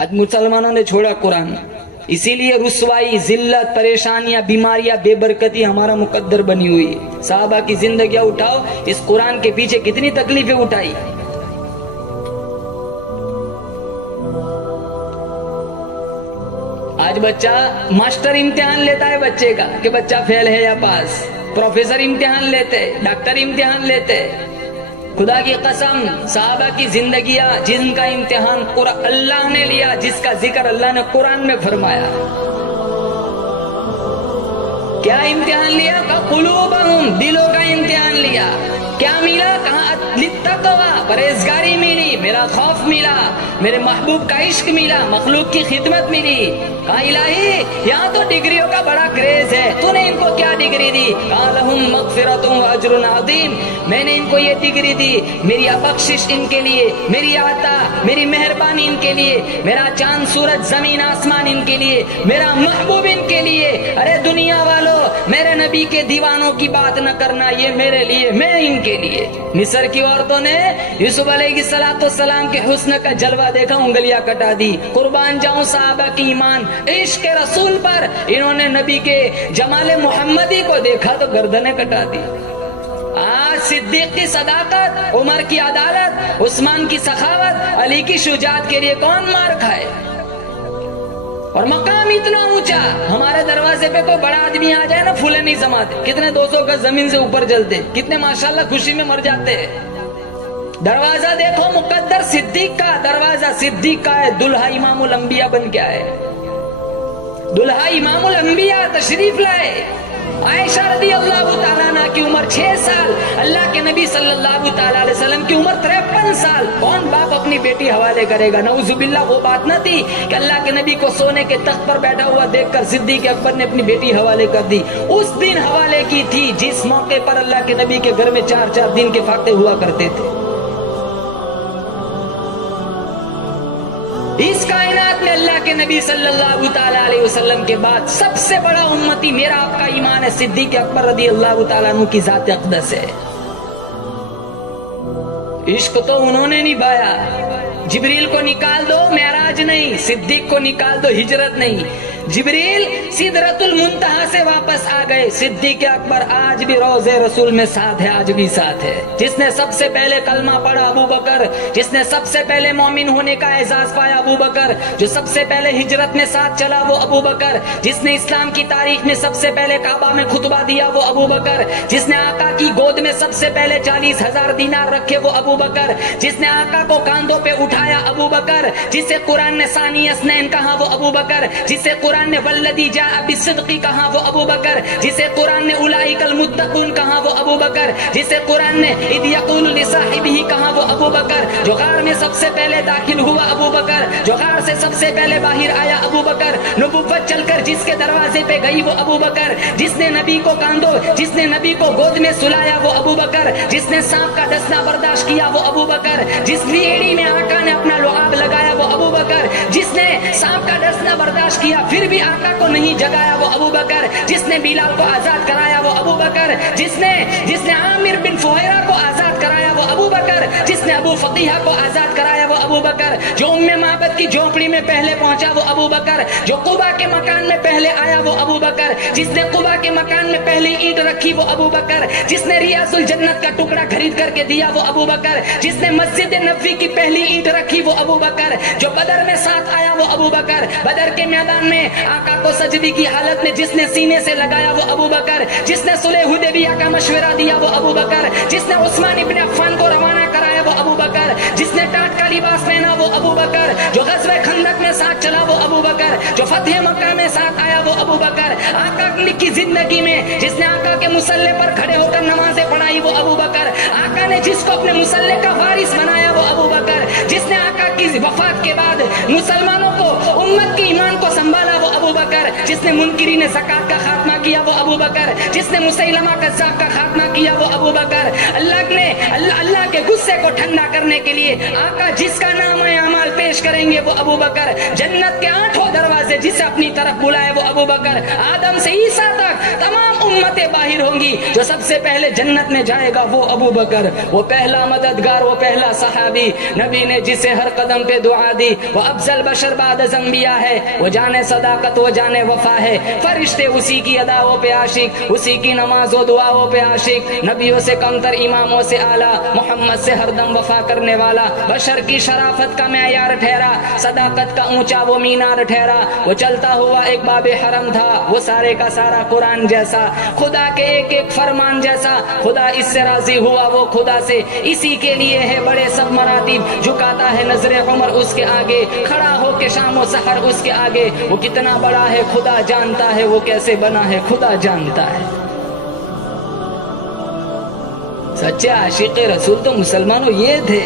آج مسلمانوں نے چھوڑا قرآن، اسی لیے رسوائی، ذلت، پریشانیاں، بیماریاں، بے برکتی ہمارا مقدر بنی ہوئی ہے۔ صحابہ کی زندگیاں اٹھاؤ، اس قرآن کے پیچھے کتنی تکلیفیں اٹھائی۔ آج بچہ ماسٹر امتحان لیتا ہے بچے کا کہ بچہ فیل ہے یا پاس، پروفیسر امتحان لیتے، ڈاکٹر امتحان لیتے۔ خدا کی قسم، صحابہ کی زندگیاں جن کا امتحان اللہ نے لیا، جس کا ذکر اللہ نے قرآن میں فرمایا، کیا امتحان لیا؟ قلوبہم، دلوں کا امتحان لیا۔ کیا ملا؟ کہاں للتقوی، پرہیزگاری ملی، میرا خوف ملا، میرے محبوب کا عشق ملا، مخلوق کی خدمت ملی۔ کہا الہی یہاں تو ڈگریوں کا بڑا کریز ہے، تو نے ان کو کیا ڈگری دی؟ کہا لہم مغفرۃ واجر عظیم، میں نے ان کو یہ ڈگری دی، میری بخشش ان کے لیے، میری عطا، میری مہربانی ان کے لیے، میرا چاند سورج زمین آسمان ان کے لیے، میرا محبوب ان کے لیے۔ ارے دنیا والوں، میرے نبی کے دیوانوں کی بات نہ کرنا، یہ میرے لیے، میں ان کے لیے۔ مصر کی عورتوں نے یوسف علیہ السلام کے حسن کا جلوہ دیکھا، انگلیاں کٹا دی۔ قربان جاؤں صحابہ کی ایمان، عشق رسول پر، انہوں نے نبی کے جمال محمدی کو دیکھا تو گردنیں کٹا دی۔ آج صدیق کی صداقت، عمر کی عدالت، عثمان کی سخاوت، علی کی شجاعت کے لیے کون مار کھائے؟ اور مقام اتنا اونچا، ہمارے دروازے پہ کوئی بڑا آدمی آ جائے نا، پھولے نہیں سماتے، کتنے 200 گز زمین سے اوپر جلتے، کتنے ماشاءاللہ خوشی میں مر جاتے ہیں۔ دروازہ دیکھو مقدر صدیق کا، دروازہ صدیق کا ہے، دلہا امام الانبیاء بن کے آئے، دلہا امام الانبیاء تشریف لائے۔ عائشہ رضی اللہ تعالیٰ عنہ کی عمر 6 سال، اللہ کے نبی صلی اللہ تعالیٰ علیہ وسلم کی عمر 53 سال۔ کون باپ اپنی بیٹی حوالے کرے گا؟ نعوذ باللہ وہ بات نہ تھی کہ اللہ کے نبی کو سونے کے تخت پر بیٹھا ہوا دیکھ کر صدیق اکبر نے اپنی بیٹی حوالے کر دی۔ اس دن حوالے کی تھی جس موقع پر اللہ کے نبی کے گھر میں 4 دن کے فاقے ہوا کرتے تھے۔ اس کائنات میں اللہ کے نبی صلی اللہ تعالیٰ علیہ وسلم کے بعد سب سے بڑا امتی، میرا آپ کا ایمان ہے، صدیق اکبر رضی اللہ تعالیٰ عنہ کی ذات اقدس ہے۔ عشق تو انہوں نے نبھایا، جبریل کو نکال دو معراج نہیں، صدیق کو نکال دو ہجرت نہیں۔ جبریل سدرۃ المنتہا سے واپس آ گئے، صدیق اکبر آج بھی روضے رسول میں ساتھ ہے، آج بھی ساتھ ہے۔ جس نے سب سے پہلے کلمہ پڑھا ابو بکر، جس نے سب سے پہلے مومن ہونے کا اعزاز پایا ابو بکر، جو سب سے پہلے ہجرت میں ساتھ چلا وہ ابو بکر، جس نے اسلام کی تاریخ میں سب سے پہلے کعبہ میں خطبہ دیا وہ ابو بکر، جس نے آقا کی گود میں سب سے پہلے 40,000 دینار رکھے وہ ابو بکر، جس نے آقا کو کاندھوں پہ اٹھایا ابو بکر، جسے قرآن نے ثانی اثنین کہا وہ ابو بکر، جسے قرآن نے والذی جاء بالصدق کہا وہ ابو بکر، جسے قرآن نے اولئک المتقون کہا وہ ابو بکر، جسے قرآن نے اذ یقول لصاحبہ کہا وہ ابو بکر، جو غار میں سب سے پہلے داخل ہوا ابو بکر، جو غار سے سب سے پہلے باہر آیا ابو بکر، نبوت چل کر جس کے دروازے پہ گئی وہ ابو بکر، جس نے نبی کو کاندھوں، جس نے نبی کو گود میں سلایا وہ ابو بکر، جس نے سانپ کا ڈسنا برداشت کیا وہ ابو بکر، جس لیڑی میں آقا نے اپنا لعاب لگایا وہ ابو بکر، جس نے سانپ کا ڈسنا برداشت کیا پھر بھی آقا کو نہیں جگایا وہ ابو بکر، جس نے بلال کو آزاد کرایا وہ ابو بکر، جس نے عامر بن فہیرہ کو آزاد کرایا وہ ابو بکر، جس نے ابو فقیہ کو آزاد کرایا وہ ابو بکر، جو ام معبد کی جھونپڑی میں پہلے پہنچا وہ ابو بکر، جو قبا کے مکان میں پہلے آیا وہ ابو بکر، جس نے قبا کے مکان میں پہلی اینٹ رکھی وہ ابو بکر، جس نے ریاض الجنت کا ٹکڑا خرید کر کے دیا وہ ابو بکر، جس نے مسجد نبوی کی پہلی اینٹ رکھی وہ ابو بکر، جو بدر میں ساتھ آیا وہ ابو بکر، بدر کے میدان میں آقا کو سجدی کی حالت میں جس نے سینے سے لگایا وہ ابو بکر، جس نے صلح حدیبیہ کا مشورہ دیا وہ ابو بکر، جس نے عثمان ابن عفان کو روانہ کرایا وہ ابو بکر، جس نے ٹاٹ کا لباس پہنا وہ ابو بکر، جو غزوہ خندق میں ساتھ چلا وہ ابو بکر، جو فتح مکہ میں ساتھ آیا وہ ابو بکر، آقا کی زندگی میں جس نے آقا کے مصلی پر کھڑے ہو کر نمازیں پڑھائی وہ ابو بکر، آقا نے جس کو اپنے مصلی کا وارث بنایا وہ ابو بکر، جس نے آقا کی وفات کے بعد مسلمانوں کو، امت کی ایمان کو سنبھالا وہ ابو بکر، جس نے منکرین زکات کا خاتمہ کیا وہ ابو بکر، جس نے مسیلمہ کذاب کا خاتمہ کیا وہ ابو بکر۔ اللہ کے غصے کو ٹھنڈا کرنے کے لیے آقا جس کا نام اعمال پیش کریں گے وہ ابو بکر۔ جنت کے 8 دروازے جسے اپنی طرف بلائے وہ ابو بکر۔ آدم سے عیسیٰ تک تمام امتیں باہر ہوں گی، جو سب سے پہلے جنت میں جائے گا وہ ابو بکر، وہ پہلا مددگار، وہ پہلا صحابی، نبی نے جسے ہر قدم پہ دعا دی، وہ افضل بشر بعد از انبیاء ہے، وہ جانے صداقت، وہ جانے وفا ہے، فرشتے اسی کی اداؤں پہ عاشق، اسی کی نماز و دعاؤں پہ عاشق، نبیوں سے کمتر، اماموں سے اعلیٰ، محمد سے ہر دم وفا کرنے والا، بشر کی شرافت کا معیار ٹھہرا، صداقت کا اونچا وہ مینار ٹھہرا، وہ چلتا ہوا ایک باب حرم تھا، وہ سارے کا سارا قرآن جیسا، خدا کے ایک ایک فرمان جیسا، خدا اس سے راضی ہوا وہ خدا سے، اسی کے لیے ہے بڑے سب مراتب، جھکاتا ہے نظر عمر اس کے آگے، کھڑا ہو کے شام و سحر اس کے آگے، وہ کتنا بڑا ہے خدا جانتا ہے، وہ کیسے بنا ہے خدا جانتا ہے۔ سچے عاشق رسول تو مسلمانوں یہ تھے۔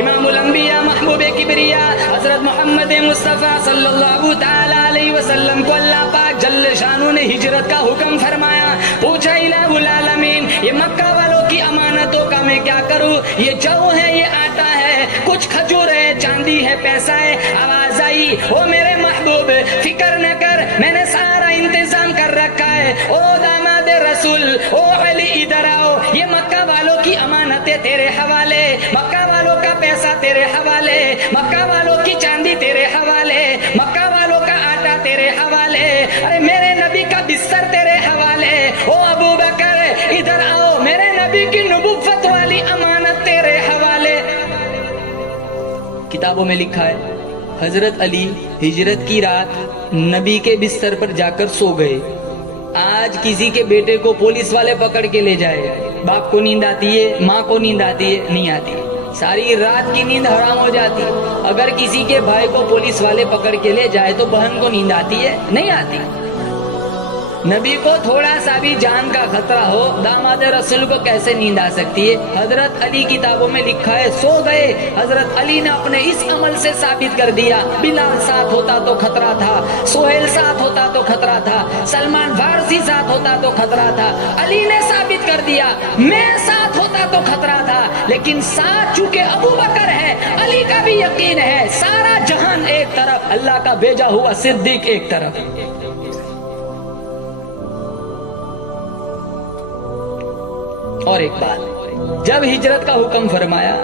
امام الانبیاء محبوب کبریا حضرت محمد مصطفیٰ صلی اللہ تعالی علیہ وسلم کو اللہ پاک جل شانہ نے ہجرت کا حکم فرمایا، پوچھا الہ العالمین یہ مکہ والوں کی امانتوں کا میں کیا کروں؟ یہ جو ہے، یہ آٹا ہے، کچھ کھجور ہے، چاندی ہے، پیسہ ہے۔ آواز آئی، او میرے محبوب فکر نہ کر، میں نے سارا انتظام کر رکھا ہے۔ او داماد رسول، او علی ادھر آؤ، یہ مکہ والوں کی امانتیں تیرے حوالے، مکہ والوں کا پیسہ تیرے حوالے، مکہ والوں کی چاندی تیرے حوالے، مکہ والوں کا آٹا تیرے حوالے، ارے میرے نبی کا بستر تیرے حوالے۔ او ابو بکر ادھر آؤ، میرے نبی کی نبوت والی امانت تیرے حوالے۔ کتابوں میں لکھا ہے حضرت علی ہجرت کی رات نبی کے بستر پر جا کر سو گئے۔ آج کسی کے بیٹے کو پولیس والے پکڑ کے لے جائے، باپ کو نیند آتی ہے، ماں کو نیند آتی ہے؟ نہیں آتی، ساری رات کی نیند حرام ہو جاتی۔ اگر کسی کے بھائی کو پولیس والے پکڑ کے لے جائے تو بہن کو نیند آتی ہے؟ نہیں آتی۔ نبی کو تھوڑا سا بھی جان کا خطرہ ہو، داماد رسول کو کیسے نیند آ سکتی ہے؟ حضرت علی کتابوں میں لکھا ہے سو گئے۔ حضرت علی نے اپنے اس عمل سے ثابت کر دیا، بلال ساتھ ہوتا تو خطرہ تھا، سہیل ساتھ ہوتا تو خطرہ تھا، سلمان فارسی ساتھ ہوتا تو خطرہ تھا۔ علی نے ثابت کر دیا میں ساتھ ہوتا تو خطرہ تھا، لیکن ساتھ چونکہ ابو بکر ہے، علی کا بھی یقین ہے، سارا جہان ایک طرف، اللہ کا بھیجا ہوا صدیق ایک طرف۔ اور ایک بات، جب ہجرت کا حکم فرمایا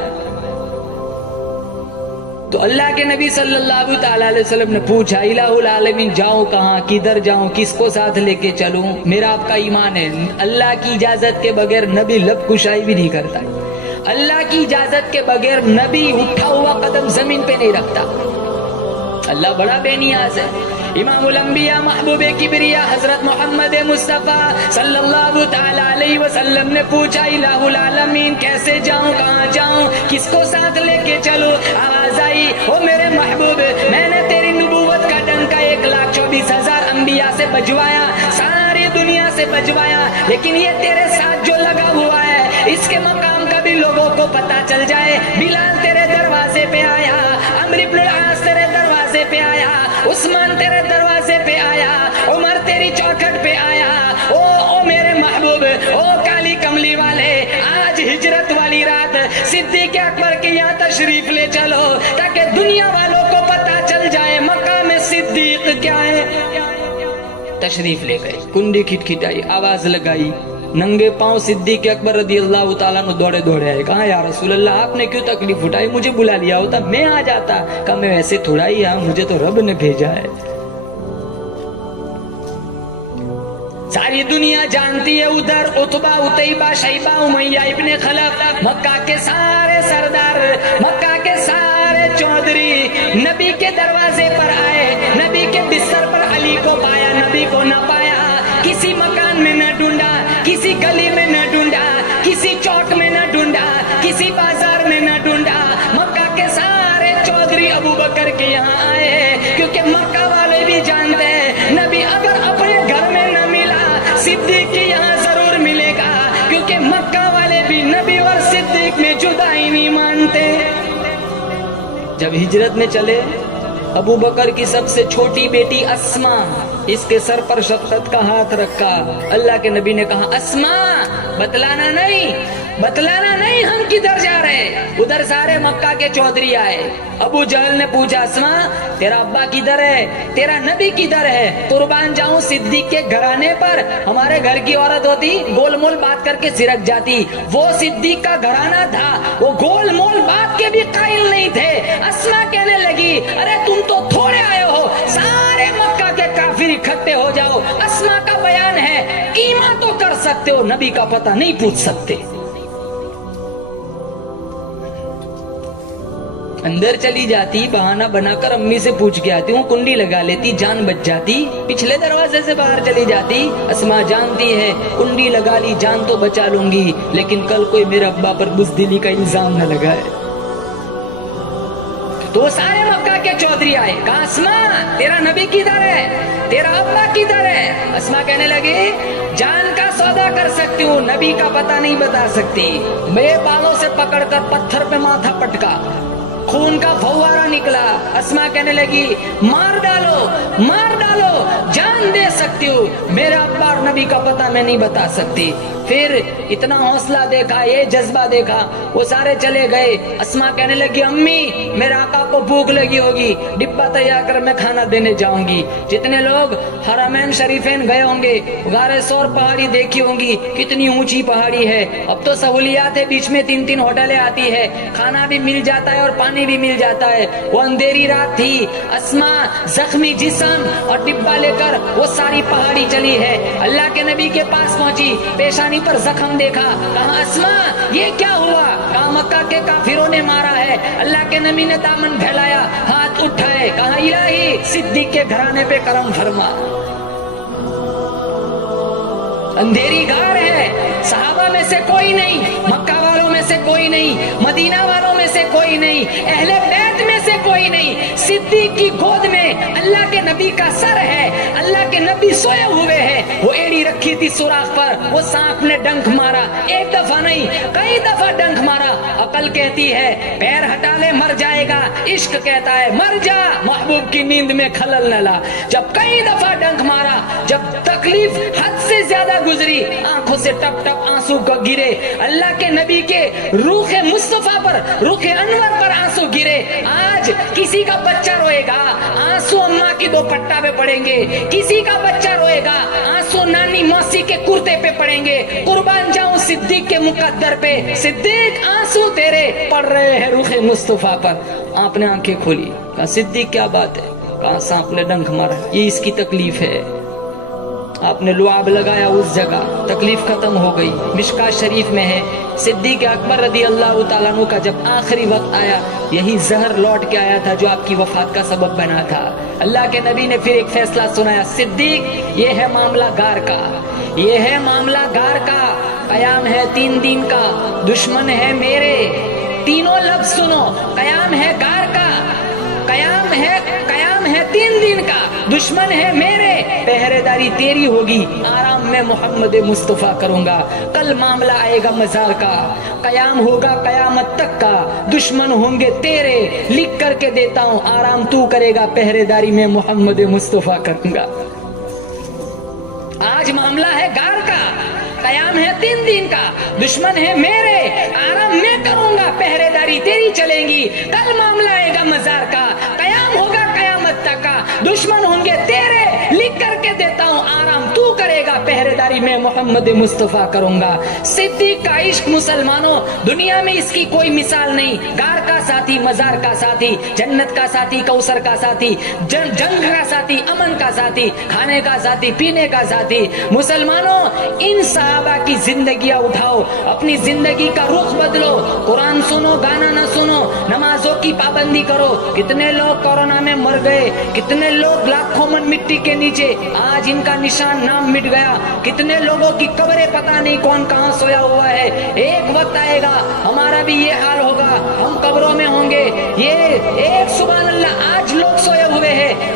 تو اللہ کے نبی صلی اللہ تعالی علیہ وسلم نے پوچھا الہ العالمین جاؤں کہاں، کدھر جاؤں، کس کو ساتھ لے کے چلوں؟ میرا آپ کا ایمان ہے اللہ کی اجازت کے بغیر نبی لب کشائی بھی نہیں کرتا، اللہ کی اجازت کے بغیر نبی اٹھا ہوا قدم زمین پہ نہیں رکھتا۔ اللہ بڑا بے نیاز ہے۔ امام الانبیاء محبوب کبریا حضرت محمد مصطفیٰ صلی اللہ تعالی علیہ وسلم نے پوچھا الہ العالمین کیسے جاؤں، کہاں جاؤں، کس کو ساتھ لے کے چلوں؟ آواز آئی، او میرے محبوب میں نے تیری نبوت کا ڈنکا 1,24,000 انبیاء سے بجوایا، ساری دنیا سے بجوایا، لیکن یہ تیرے ساتھ جو لگا ہوا ہے اس کے مقام کا بھی لوگوں کو پتا چل جائے۔ بلال تیرے دروازے پہ آیا، عمرو بن العاص تیرے دروازے پہ آیا، عثمان تیرے دروازے پہ آیا، عمر تیری چوکھٹ پہ آیا۔ او میرے محبوب، او کالی کملی والے، آج ہجرت والی رات صدیق اکبر کے یہاں تشریف لے چلو تاکہ دنیا والوں کو پتا چل جائے مقام صدیق کیا ہے۔ تشریف لے گئے، کنڈی کھٹکھٹائی، آواز لگائی، ننگے پاؤں صدیق اکبر رضی اللہ تعالیٰ عنہ دوڑے دوڑے آئے، کہا یا رسول اللہ آپ نے کیوں تکلیف اٹھائی، مجھے بلا لیا ہوتا میں آ جاتا۔ کہا میں ویسے تھوڑا ہی ہوں، مجھے تو رب نے بھیجا ہے۔ ساری دنیا جانتی ہے ادھر عتبہ، اتیبہ، شیبہ، امیہ ابن خلف، مکہ کے سارے سردار، مکہ کے سارے چودھری نبی کے دروازے پر آئے، نبی کے بستر پر علی کو پایا، نبی کو نہ پایا، کسی مکان میں نہ ڈھونڈا، کسی گلی میں نہ ڈھونڈا، کسی چوک میں نہ ڈھونڈا، کسی بازار میں نہ ڈھونڈا، مکہ کے سارے چودھری ابو بکر کے یہاں آئے، کیونکہ مکہ والے بھی جانتے ہیں نبی اگر اپنے گھر میں نہ ملا صدیق کے یہاں ضرور ملے گا، کیونکہ مکہ والے بھی نبی اور صدیق میں جدائی نہیں مانتے۔ جب ہجرت میں چلے ابو بکر کی سب سے چھوٹی بیٹی اسما، اس کے سر پر شفقت کا ہاتھ رکھا۔ اللہ کے نبی نے کہا اسما بتلانا نہیں ہم کدھر جا رہے۔ ادھر سارے مکہ کے چودھری آئے۔ ابو جہل نے پوچھا اسما تیرا ابا کدھر ہے، تیرا نبی کدھر ہے؟ قربان جاؤں صدیق کے گھرانے پر ہمارے گھر کی عورت ہوتی گول مول بات کر کے سرک جاتی، وہ صدیق کا گھرانہ تھا، وہ گول مول بات کے بھی قائل نہیں تھے۔ اسما کہنے لگی ارے تم تو تھوڑے آئے ہو، سارے مکہ کے کافر اکٹھے ہو جاؤ، اسما کا بیان ہے، قیمہ تو کر سکتے ہو، نبی کا پتہ نہیں پوچھ سکتے۔ اندر چلی جاتی، بہانہ بنا کر امی سے پوچھ کے آتی ہوں، کنڈی لگا لیتی، جان بچ جاتی، پچھلے دروازے سے باہر چلی جاتی۔ اسما جانتی ہے کنڈی لگا لی جان تو بچا لوں گی، لیکن کل کوئی میرے ابا پر بزدلی کا الزام نہ لگائے۔ تو سارے مکہ کے چودھری آئے، کہا اسما تیرا نبی کدھر ہے، تیرا ابا کدھر ہے؟ اسما کہنے لگی جان کا سودا کر سکتی ہوں، نبی کا پتہ نہیں بتا سکتی۔ میرے بالوں سے پکڑ کر پتھر پہ ماتھا پٹکا، خون کا فوارہ نکلا۔ اسما کہنے لگی مار ڈالو، جان دے سکتی ہوں، میرے ابا اور نبی کا پتہ میں نہیں بتا سکتی۔ پھر اتنا حوصلہ دیکھا، یہ جذبہ دیکھا، وہ سارے چلے گئے۔ اسما کہنے لگی امی میرے آقا کو بھوک لگی ہوگی، ڈبہ تیار کر میں کھانا دینے جاؤں گی۔ جتنے لوگ حرمین شریفین گئے ہوں گے، غار سور پہاڑی دیکھی ہوں گی، کتنی اونچی پہاڑی ہے، اب تو سہولیات ہے، بیچ میں 3 ہوٹلیں آتی ہے، کھانا بھی مل جاتا ہے اور پانی بھی مل جاتا ہے۔ وہ اندھیری رات تھی، اسما زخمی جسم اور ڈبہ لے کر وہ ساری پہاڑی چلی ہے، اللہ کے نبی کے پاس پہنچی، پیشانی پر زخم دیکھا، کہا اسما یہ کیا ہوا؟ کہا مکہ کے کافروں نے مارا ہے۔ اللہ کے نبی نے دامن پھیلایا، ہاتھ اٹھائے، کہا الہی صدیق کے گھرانے پہ کرم فرما۔ اندھیری غار ہے، صحابہ میں سے کوئی نہیں، مکہ والوں میں سے کوئی نہیں، مدینہ والوں میں سے کوئی نہیں، اہل بیت میں سے کوئی نہیں، صدیق کی گود میں اللہ کے نبی کا سر ہے، اللہ کے نبی سوئے ہوئے ہیں، وہ ایڑی رکھی تھی سوراخ پر، وہ سانپ نے ڈنک مارا، ایک دفعہ نہیں کئی دفعہ ڈنک مارا۔ عقل کہتی ہے پیر ہٹا لے مر جائے گا، عشق کہتا ہے مر جا محبوب کی نیند میں خلل نہ لا۔ جب کئی دفعہ ڈنک مارا، جب تکلیف حد سے زیادہ گزری، آنکھوں سے ٹپ ٹپ آنسو گرے، اللہ کے نبی کے روح مصطفیٰ پر، روح انور پر آنسو گرے۔ آج کسی کا بچہ روئے گا، آنسو اماں کی دوپٹہ پہ پڑیں گے، کسی کا بچہ روئے گا، آنسو نانی موسی کے کرتے پہ پڑیں گے۔ قربان جاؤں صدیق کے مقدر پہ، صدیق آنسو تیرے پڑ رہے ہیں روح مصطفیٰ پر۔ آپ نے آنکھیں کھولی، کہا صدیق کیا بات ہے؟ کہا سانپ نے ڈنک مارا، یہ اس کی تکلیف ہے۔ آپ نے لعاب لگایا اس جگہ، تکلیف ختم ہو گئی۔ مشکاہ شریف میں ہے صدیق اکبر رضی اللہ تعالیٰ عنہ کا جب آخری وقت آیا، یہی زہر لوٹ کے آیا تھا جو آپ کی وفات کا سبب بنا تھا۔ اللہ کے نبی نے پھر ایک فیصلہ سنایا، صدیق یہ ہے معاملہ غار کا، یہ ہے معاملہ غار کا، قیام ہے 3 دن کا، دشمن ہے میرے، تینوں لفظ سنو، قیام ہے غار کا، قیام ہے 3 دن کا، دشمن ہے میرے، پہرے داری تیری ہوگی، آرام میں محمد مصطفیٰ کروں گا، کل معاملہ آئے گا مزار کا، قیام ہوگا قیامت تک کا، دشمن ہوں گے تیرے، لکھ کر کے دیتا ہوں، آرام تو کرے گا، پہرے داری میں محمد مصطفیٰ کروں گا۔ آج معاملہ ہے غار کا، قیام ہے 3 دن کا، دشمن ہے میرے، آرام میں کروں گا، پہرے داری تیری چلیں گی، کل معاملہ آئے گا مزار کا، قیام ہوگا قیامت تک کا، دشمن ہوں گے تیرے، لکھ کر کے دیتا ہوں، آرام تو کرے گا، پہرے داری میں محمد مصطفیٰ کروں گا۔ صدیق کا عشق مسلمانوں دنیا میں اس کی کوئی مثال نہیں، غار کا ساتھی، مزار کا ساتھی، جنت کا ساتھی، کوثر کا ساتھی، جنگ کا ساتھی، امن کا ساتھی، کھانے کا ساتھی، پینے کا ساتھی۔ مسلمانوں ان صحابہ کی زندگیاں اٹھاؤ، اپنی زندگی کا رخ بدلو، قرآن سنو، گانا نہ سنو، نمازوں کی پابندی کرو۔ کتنے لوگ کورونا میں مر گئے، کتنے لوگ لاکھوں من مٹی کے نیچے، آج ان کا نشان نام مٹ گیا، کتنے لوگوں کی قبریں پتہ نہیں کون کہاں سویا ہوا ہے۔ ایک وقت آئے گا ہمارا بھی یہ حال ہوگا، ہم قبروں میں ہوں گے۔ یہ ایک سبحان اللہ آج لوگ سوئے ہوئے ہیں،